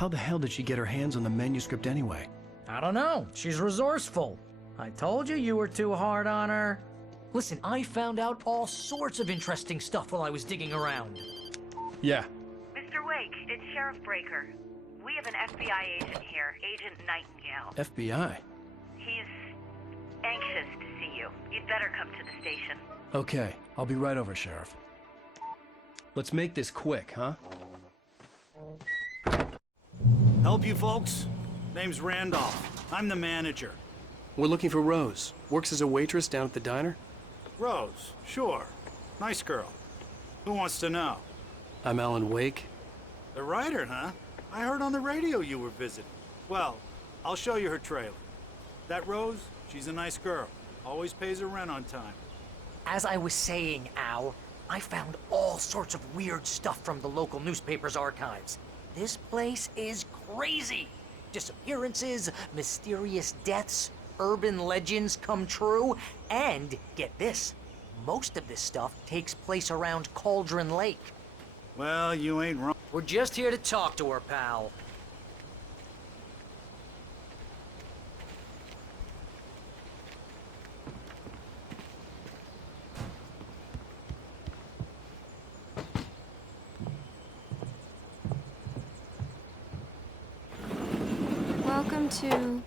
How the hell did she get her hands on the manuscript anyway? I don't know. She's resourceful. I told you you were too hard on her. Listen, I found out all sorts of interesting stuff while I was digging around. Yeah. Mr. Wake, it's Sheriff Breaker. We have an FBI agent here, Agent Nightingale. FBI? He's anxious to see you. You'd better come to the station. Okay, I'll be right over, Sheriff. Let's make this quick, huh? Help you folks? Name's Randolph. I'm the manager. We're looking for Rose. Works as a waitress down at the diner. Rose, sure. Nice girl. Who wants to know? I'm Alan Wake. The writer, huh? I heard on the radio you were visiting. Well, I'll show you her trailer. That Rose, she's a nice girl. Always pays her rent on time. As I was saying, Al, I found all sorts of weird stuff from the local newspaper's archives. This place is crazy. Disappearances, mysterious deaths, urban legends come true, and get this, most of this stuff takes place around Cauldron Lake. Well, you ain't wrong. We're just here to talk to her, pal. Welcome to...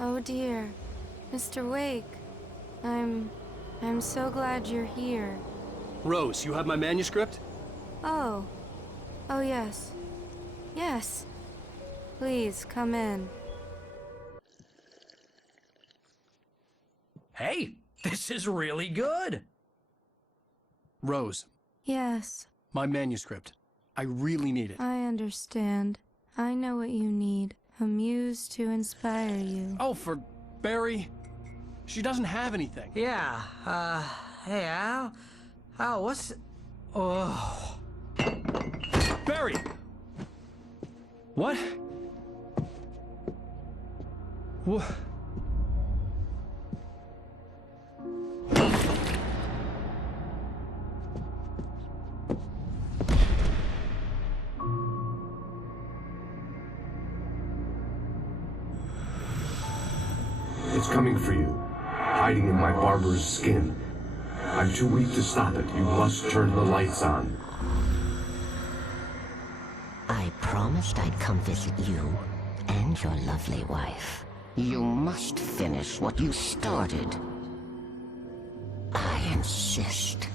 Oh dear, Mr. Wake. I'm so glad you're here. Rose, you have my manuscript? Oh. Oh yes. Yes. Please, come in. Hey, this is really good. Rose, Yes, my manuscript. I really need it. I understand. I know what you need. A muse to inspire you. Oh, for Barry? She doesn't have anything. Yeah, hey, Al? Al, what's... Oh... Barry! What? What? It's coming for you, hiding in my barber's skin. I'm too weak to stop it. You must turn the lights on. I promised I'd come visit you and your lovely wife. You must finish what you started. I insist.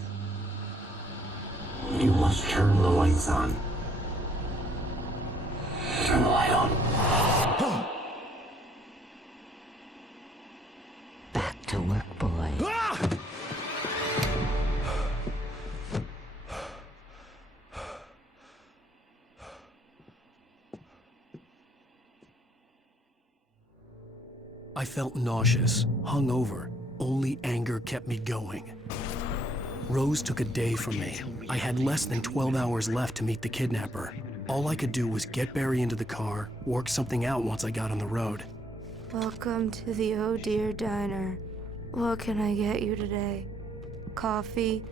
You must turn the lights on. Turn the light on. Back to work, boy. I felt nauseous, hungover. Only anger kept me going. Rose took a day from me. I had less than 12 hours left to meet the kidnapper. All I could do was get Barry into the car, work something out once I got on the road. Welcome to the Oh Dear Diner. What can I get you today? Coffee?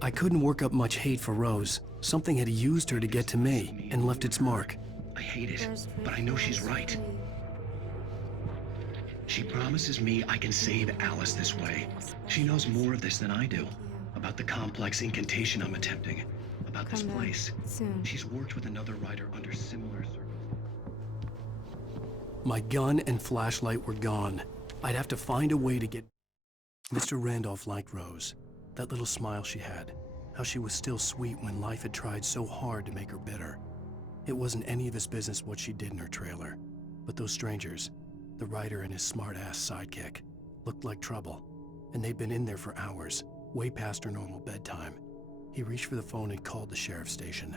I couldn't work up much hate for Rose. Something had used her to get to me and left its mark. I hate it, but I know she's right. She promises me I can save Alice this way. She knows more of this than I do. About the complex incantation I'm attempting. About this place. Soon. She's worked with another writer under similar circumstances. My gun and flashlight were gone. I'd have to find a way to get... Mr. Randolph liked Rose. That little smile she had. How she was still sweet when life had tried so hard to make her bitter. It wasn't any of his business what she did in her trailer. But those strangers, the writer and his smart-ass sidekick, looked like trouble. And they'd been in there for hours, way past her normal bedtime. He reached for the phone and called the sheriff's station.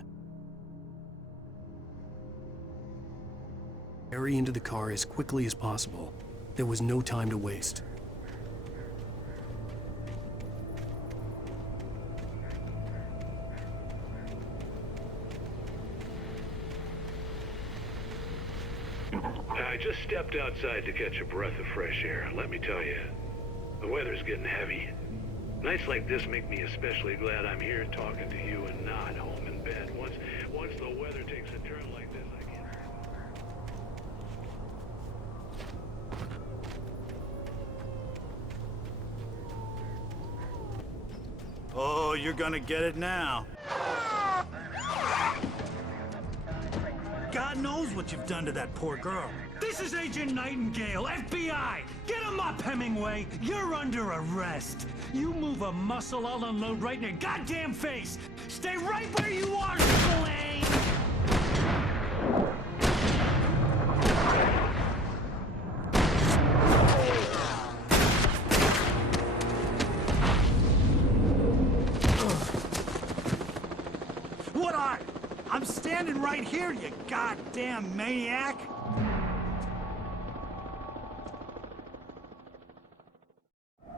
Hurry into the car as quickly as possible. There was no time to waste. I just stepped outside to catch a breath of fresh air. Let me tell you, the weather's getting heavy. Nights like this make me especially glad I'm here talking to you and not home in bed. Once the weather takes a turn like this, I can't... Oh, you're gonna get it now. God knows what you've done to that poor girl. This is Agent Nightingale, FBI! Get him up, Hemingway! You're under arrest! You move a muscle, I'll unload right in your goddamn face! Stay right where you are, Slane! What are? I'm standing right here, you goddamn maniac!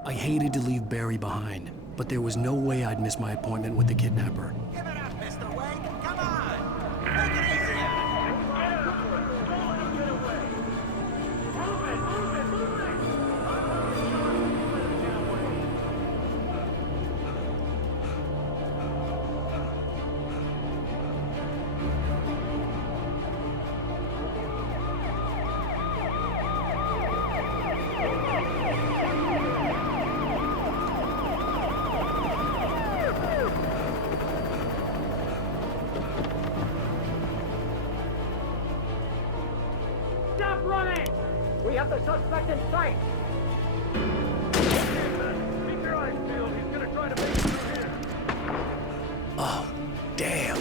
I hated to leave Barry behind, but there was no way I'd miss my appointment with the kidnapper. Give it up, Mr. Wake! Come on! Make it easier! Stop running! We have the suspect in sight! Keep your eyes peeled. He's gonna try to make it through here. Oh, damn.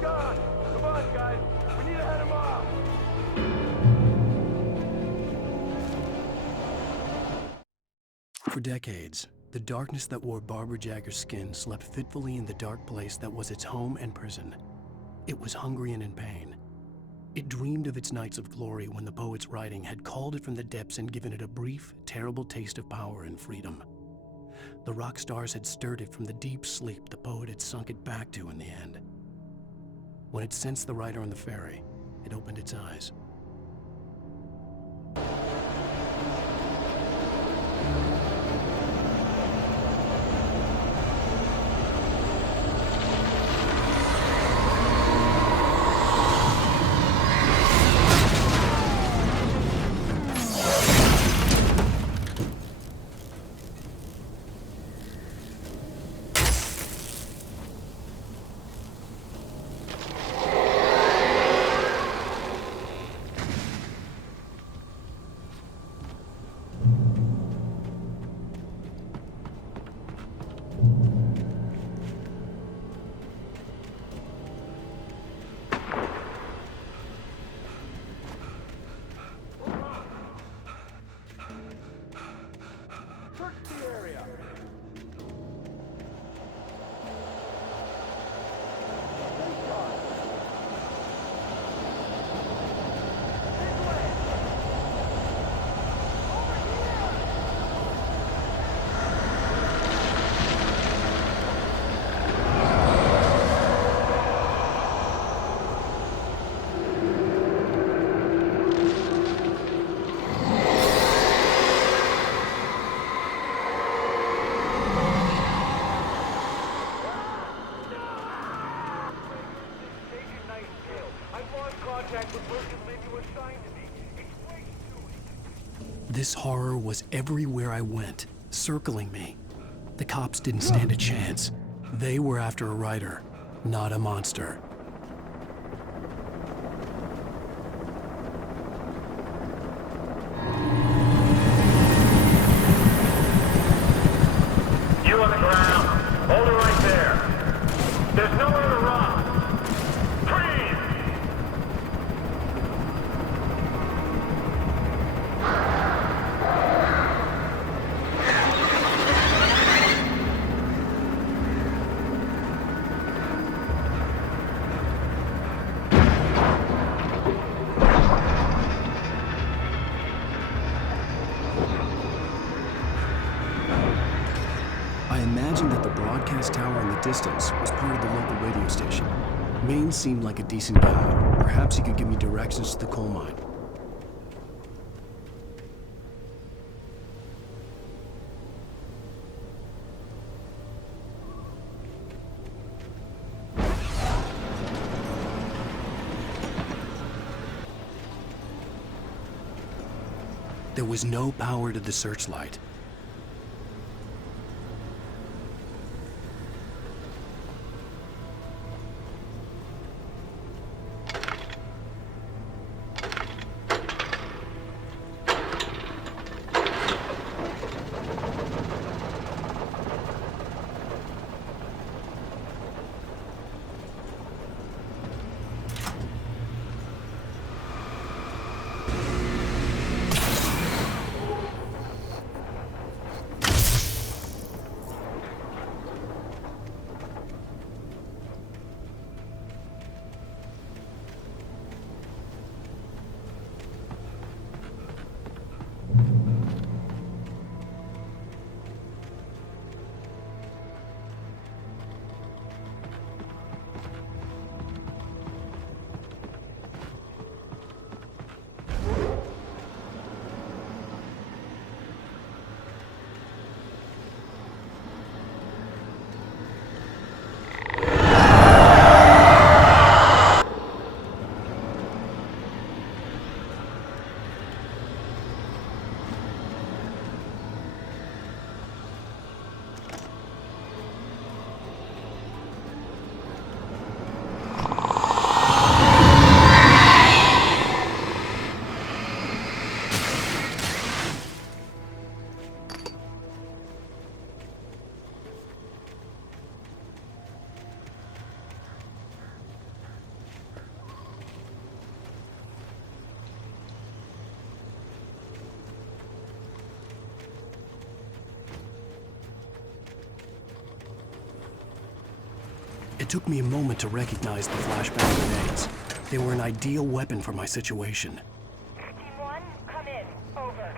God! Come on, guys! We need to head him off! For decades, the darkness that wore Barbara Jagger's skin slept fitfully in the dark place that was its home and prison. It was hungry and in pain. It dreamed of its nights of glory when the poet's writing had called it from the depths and given it a brief, terrible taste of power and freedom. The rock stars had stirred it from the deep sleep the poet had sunk it back to in the end. When it sensed the rider on the ferry, it opened its eyes. Search the area! This horror was everywhere I went, circling me. The cops didn't stand a chance. They were after a writer, not a monster. You on the ground! Hold it right there! There's nowhere to run! Freeze! I imagined that the broadcast tower in the distance was part of the local radio station. Maine seemed like a decent guy. Perhaps he could give me directions to the coal mine. There was no power to the searchlight. It took me a moment to recognize the flashbang grenades. They were an ideal weapon for my situation. Team 1, come in. Over.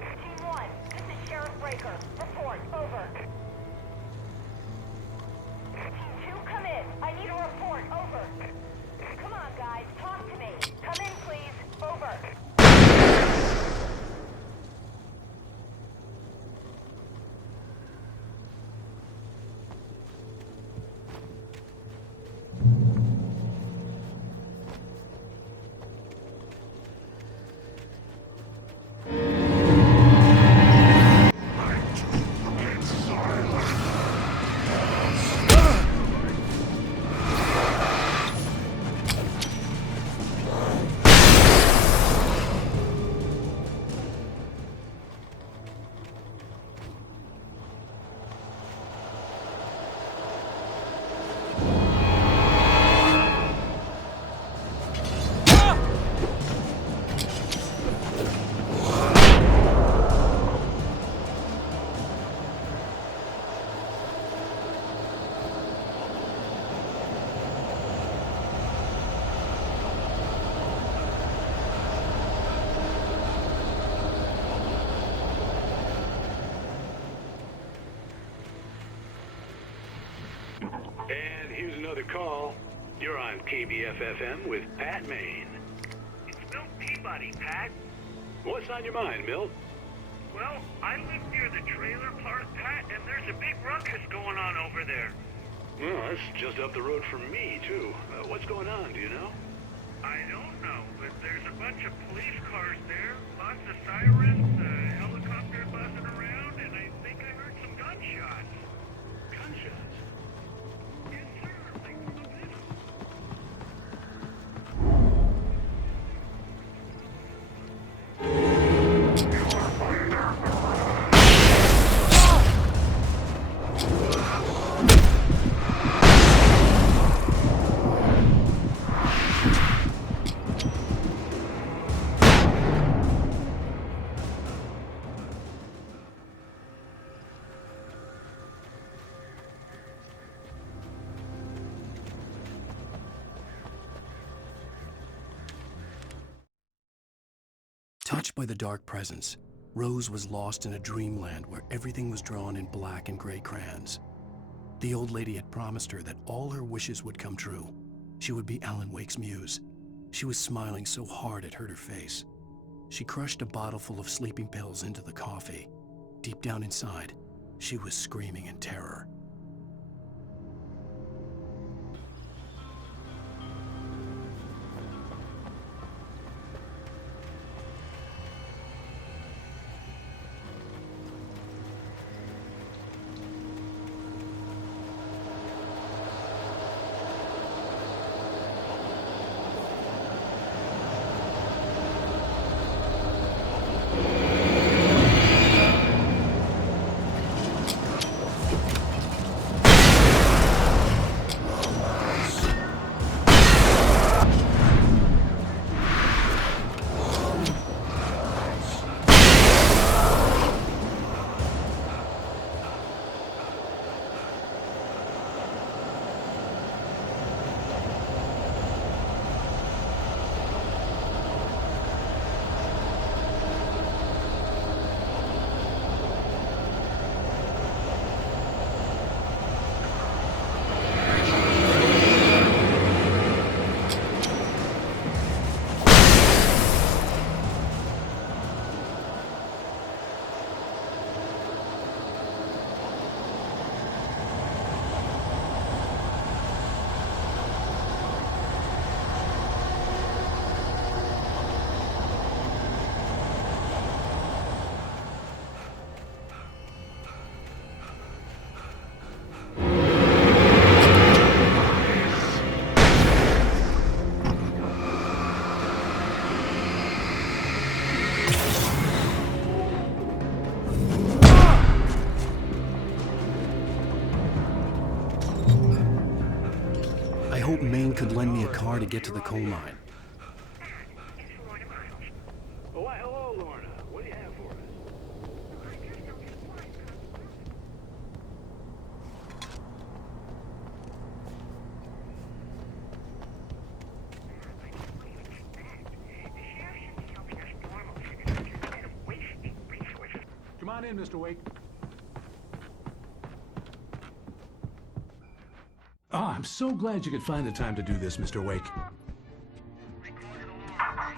Team 1, this is Sheriff Breaker. Report. Over. Team 2, come in. I need a report. Over. Come on, guys. Talk to me. Come in, please. Over. And here's another call. You're on KBF-FM with Pat Maine. It's Milt Peabody, Pat. What's on your mind, Milt? Well, I live near the trailer park, Pat, and there's a big ruckus going on over there. Well, that's just up the road from me, too. What's going on, do you know? I don't know, but there's a bunch of police cars there, lots of sirens, a helicopter buzzing around, and I think I heard some gunshots. Gunshots? Yes, sir, like from the video. Touched by the dark presence, Rose was lost in a dreamland where everything was drawn in black and gray crayons. The old lady had promised her that all her wishes would come true. She would be Alan Wake's muse. She was smiling so hard it hurt her face. She crushed a bottle full of sleeping pills into the coffee. Deep down inside, she was screaming in terror. I hoped Maine could lend me a car to get to the coal mine. Oh, why, hello, Lorna. What do you have for us? Come on in, Mr. Wake. Oh, I'm so glad you could find the time to do this, Mr. Wake.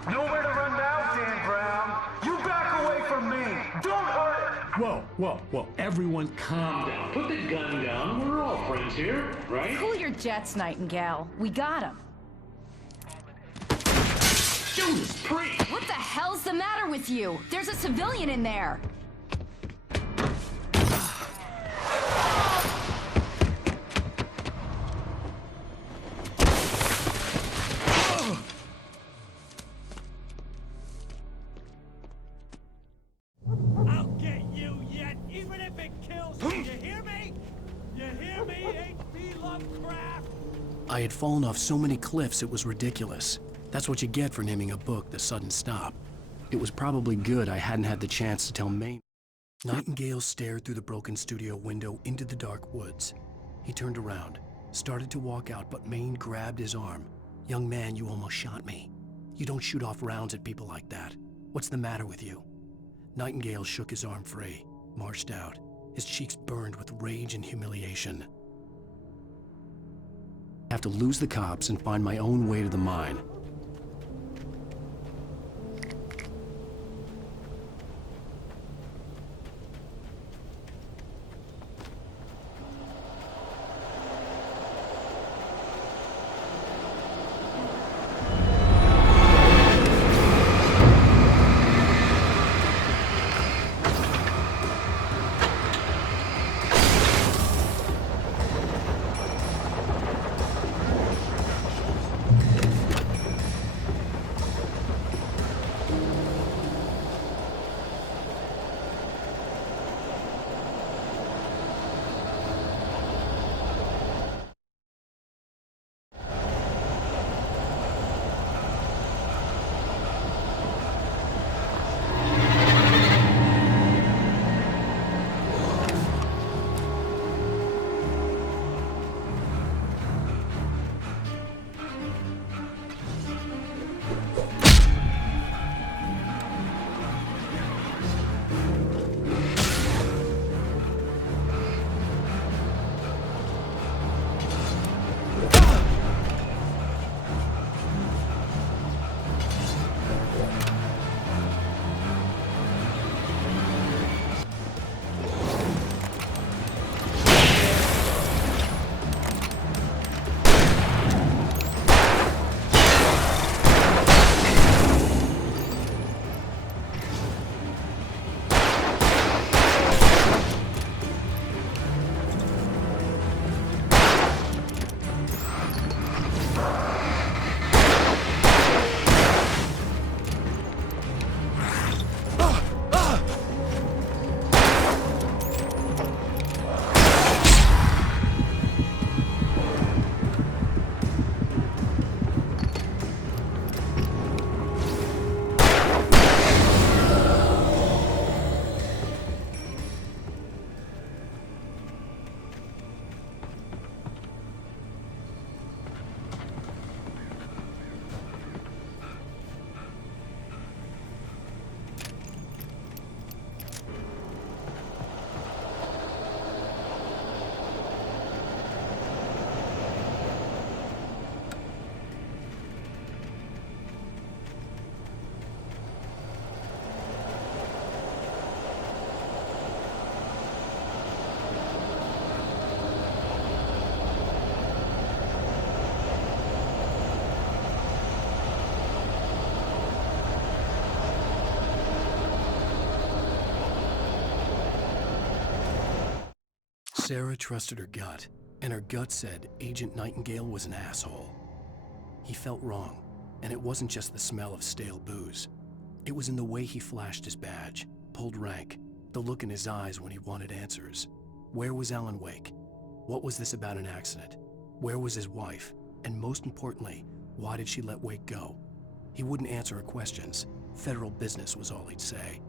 Nowhere to run now, Dan Brown. You back away from me. Don't hurt it. Whoa. Everyone calm down. Put the gun down. We're all friends here, right? Cool your jets, Nightingale. We got him. Judas Priest! What the hell's the matter with you? There's a civilian in there. I'll get you yet, even if it kills you. You hear me? You hear me, H.P. Lovecraft? I had fallen off so many cliffs it was ridiculous. That's what you get for naming a book The Sudden Stop. It was probably good I hadn't had the chance to tell Maine. Nightingale stared through the broken studio window into the dark woods. He turned around, started to walk out, but Maine grabbed his arm. "Young man, you almost shot me. You don't shoot off rounds at people like that. What's the matter with you?" Nightingale shook his arm free, marched out. His cheeks burned with rage and humiliation. I have to lose the cops and find my own way to the mine. Sarah trusted her gut, and her gut said Agent Nightingale was an asshole. He felt wrong, and it wasn't just the smell of stale booze. It was in the way he flashed his badge, pulled rank, the look in his eyes when he wanted answers. Where was Alan Wake? What was this about an accident? Where was his wife? And most importantly, why did she let Wake go? He wouldn't answer her questions. Federal business was all he'd say.